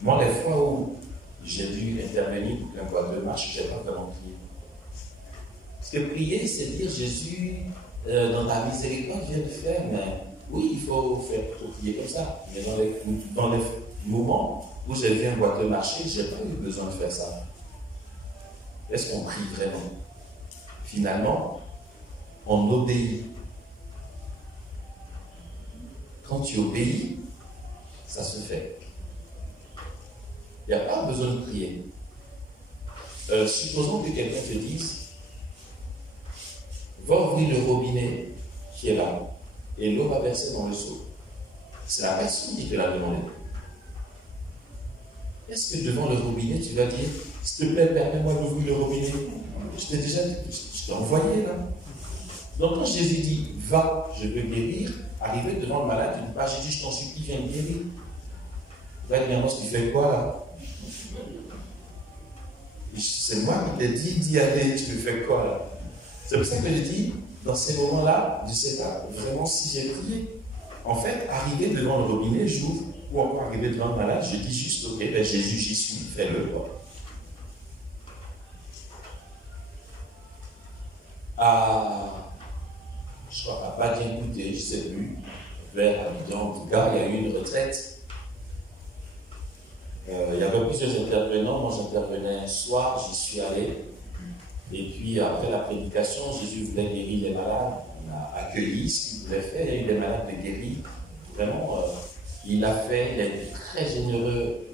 moi, les fois où j'ai dû intervenir pour qu'un boîte de marche, je n'ai pas vraiment prié. Parce que prier, c'est dire Jésus, dans ta miséricorde, viens de faire, mais oui, il faut prier comme ça. Mais dans les moments où j'ai vu un boîte de marcher, je n'ai pas eu besoin de faire ça. Est-ce qu'on prie vraiment? Finalement, on obéit. Quand tu obéis, ça se fait. Il n'y a pas besoin de prier. Supposons que quelqu'un te dise, va ouvrir le robinet qui est là, et l'eau va verser dans le seau. C'est la personne qui te l'a demandé. Est-ce que devant le robinet, tu vas dire, s'il te plaît, permets-moi d'ouvrir le robinet? Je t'ai envoyé là. Donc quand Jésus dit, va, je veux guérir, arrivé devant le malade, il dit pas, Jésus, je t'en supplie, viens me guérir. Là, il dit, tu fais quoi là? C'est moi qui t'ai dit d'y aller, tu fais quoi là? C'est pour ça que je dis, dans ces moments-là, je ne sais pas vraiment si j'ai prié. En fait, arrivé devant le robinet, j'ouvre, ou encore arrivé devant le malade, je dis juste, ok, ben Jésus, j'y suis, fais-le quoi. Je crois, à Badien-Goûté, je ne sais plus, vers Abidjan, en tout cas, il y a eu une retraite. Il y avait plusieurs intervenants, moi j'intervenais un soir, j'y suis allé. Et puis après la prédication, Jésus voulait guérir les malades, on a accueilli ce qu'il voulait faire, il y a eu des malades de guéris. Vraiment, il a été très généreux,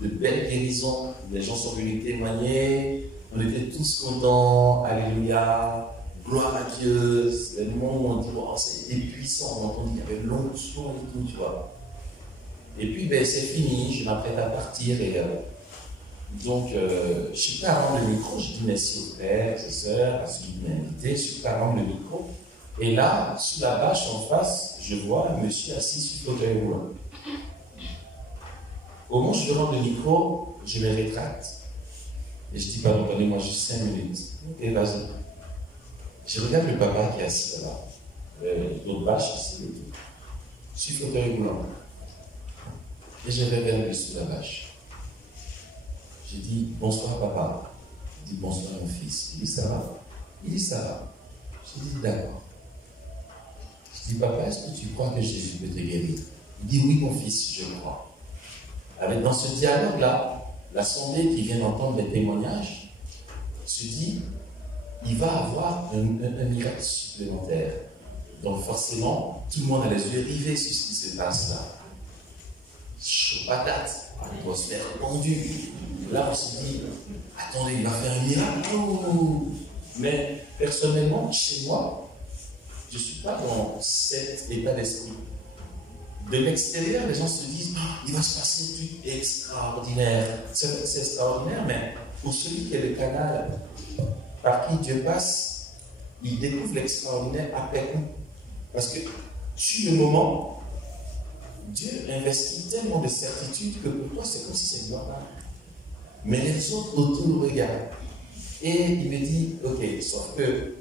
de belles guérisons, les gens sont venus témoigner, on était tous contents, alléluia. Gloire à Dieu, les moments où on dit, oh, c'était puissant, on entend qu'il y avait l'onction et tout, tu vois. Et puis, ben, c'est fini, je m'apprête à partir et donc, je ne suis pas à rendre le micro, je dis merci aux frères, aux sœurs, à ceux qui m'ont invité, je ne suis pas à rendre le micro. Et là, sous la bâche en face, je vois un monsieur assis sur le fauteuil roulant. Au moment où je rends le micro, je me rétracte. Et je dis, pardon, donnez-moi juste 5 minutes. Ok, vas-y. Je regarde le papa qui est assis là-bas, l'autre bâche ici, sur le fauteuil roulant. Et je révèle sous la bâche. Je dis, bonsoir papa. Il dit, bonsoir mon fils. Il dit, ça va? Il dit, ça va. Je dis, d'accord. Je dis, papa, est-ce que tu crois que Jésus peut te guérir? Il dit, oui mon fils, je crois. Avec dans ce dialogue-là, l'assemblée qui vient d'entendre les témoignages se dit, il va avoir un miracle supplémentaire. Donc forcément, tout le monde a les yeux rivés sur ce qui se passe là. Chaud patate, l'atmosphère tendue. Là, on se dit, attendez, il va faire un miracle. Oh. Mais personnellement, chez moi, je ne suis pas dans cet état d'esprit. De l'extérieur, les gens se disent, oh, il va se passer un truc extraordinaire. C'est extraordinaire, mais pour celui qui est le canal par qui Dieu passe, il découvre l'extraordinaire après coup. Parce que sur le moment, Dieu investit tellement de certitude que pour toi, c'est comme si c'est normal. Mais les autres autour le regardent. Et il me dit, ok, sauf que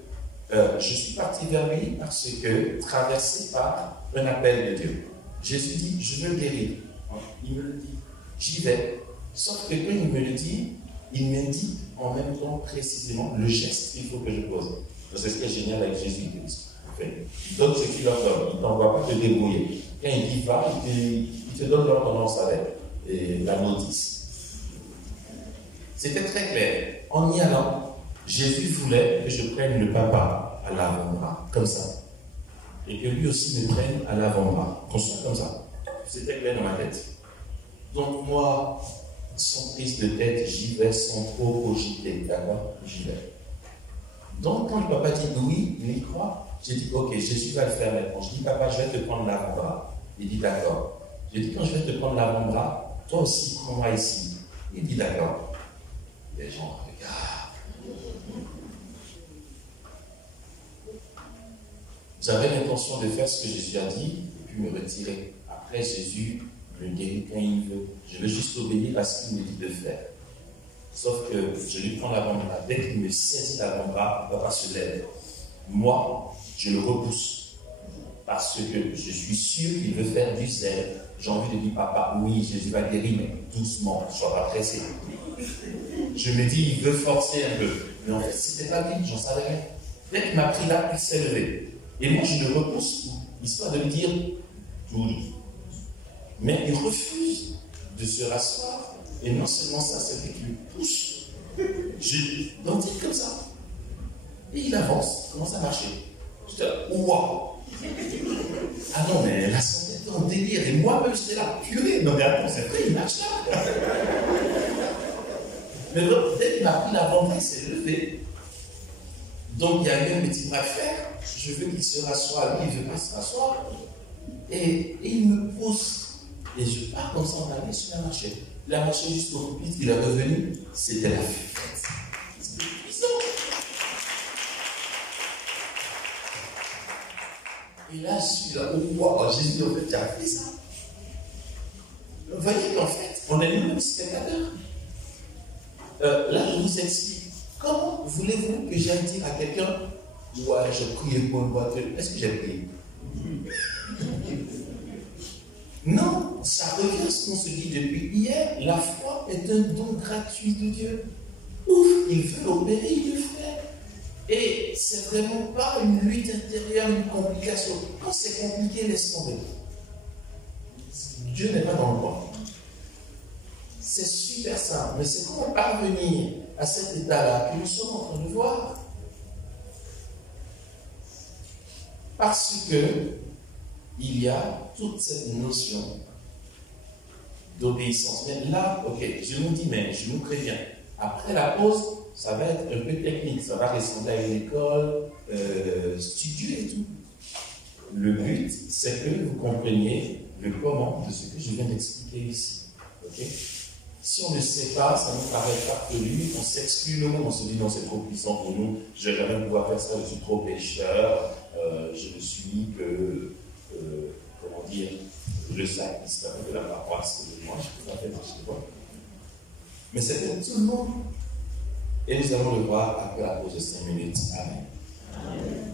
je suis parti vers lui parce que traversé par un appel de Dieu. Jésus dit, je veux guérir. Il me le dit. J'y vais. Sauf que quand il me le dit, il m'indique en même temps précisément le geste qu'il faut que je pose. C'est ce qui est génial avec Jésus-Christ. Ils donnent ce qu'ils leur donnent. Ils ne t'envoient pas te débrouiller. Quand il dit va, il te donne l'ordonnance avec la notice. C'était très clair. En y allant, Jésus voulait que je prenne le papa à l'avant-bras, comme ça. Et que lui aussi me prenne à l'avant-bras, qu'on soit comme ça. C'était clair dans ma tête. Donc moi, sans prise de tête, j'y vais sans trop cogiter, d'accord? J'y vais. Donc quand le papa dit oui, il y croit, j'ai dit ok, Jésus va le faire maintenant. Je dis papa, je vais te prendre l'avant-bras. Il dit d'accord. J'ai dit quand je vais te prendre l'avant-bras, toi aussi prends-moi ici. Il dit d'accord. Les gens regardent. J'avais l'intention de faire ce que Jésus a dit et puis me retirer. Après Jésus me guérit quand il veut. Je veux juste obéir à ce qu'il me dit de faire. Sauf que je lui prends l'avant-bras. Dès qu'il me saisit l'avant-bras, le papa se lève. Moi, je le repousse. Parce que je suis sûr qu'il veut faire du zèle. J'ai envie de dire, papa, oui, Jésus va guérir, mais doucement, ne sois pas pressé. Je me dis, il veut forcer un peu. Mais en fait, c'était pas lui, j'en savais rien. Dès qu'il m'a pris là, il s'est levé. Et moi, je le repousse, histoire de lui dire, tout. Mais il refuse de se rasseoir. Et non seulement ça, c'est lui qui me pousse. Je l'entends comme ça. Et il avance, commence à marcher. Je dis, waouh! Ah non, mais la santé était en délire. Et moi-même, j'étais là, purée. Non, mais attends, c'est vrai, il marche là. Mais dès qu'il m'a pris l'avant-bras, il s'est levé. Donc, il y a eu un petit bras de fer. Je veux qu'il se rassoie. Lui, il ne veut pas se rasseoir. Et il me pousse. Et je pars comme ça en allée sur la marche. Il a marché jusqu'au pupitre, il est revenu. C'était la fête. C'était puissant. Et là, je suis là, oh wow, Jésus, en fait, tu as fait ça. Vous voyez qu'en fait, on est nous-mêmes spectateurs. Là, je vous explique. Comment voulez-vous que j'aille dire à quelqu'un, ouais, j'ai prié pour une voiture. Est-ce que j'ai prié? Non, ça revient à ce qu'on se dit depuis hier. La foi est un don gratuit de Dieu. Ouf, il veut opérer, il le fait. Et c'est vraiment pas une lutte intérieure, une complication. Quand c'est compliqué, laisse tomber. Dieu n'est pas dans le coin. C'est super simple, mais c'est comment parvenir à cet état-là que nous sommes en train de voir. Parce que il y a toute cette notion d'obéissance. Mais là, ok, je nous dis, mais je nous préviens, après la pause, ça va être un peu technique, ça va ressembler à une école, studio et tout. Le but, c'est que vous compreniez le comment de ce que je viens d'expliquer ici. Okay? Si on ne sait pas, ça nous paraît farfelu, on s'exclut nous-mêmes, on se dit non, c'est trop puissant pour nous, je vais jamais pouvoir faire ça, je suis trop pécheur, je me suis dit que, comment dire, le sacrifice de la paroisse, moi je peux pas faire, je sais pas. Mais c'est pour tout le monde. Et nous allons le voir après la pause de 5 minutes. Amen. Amen.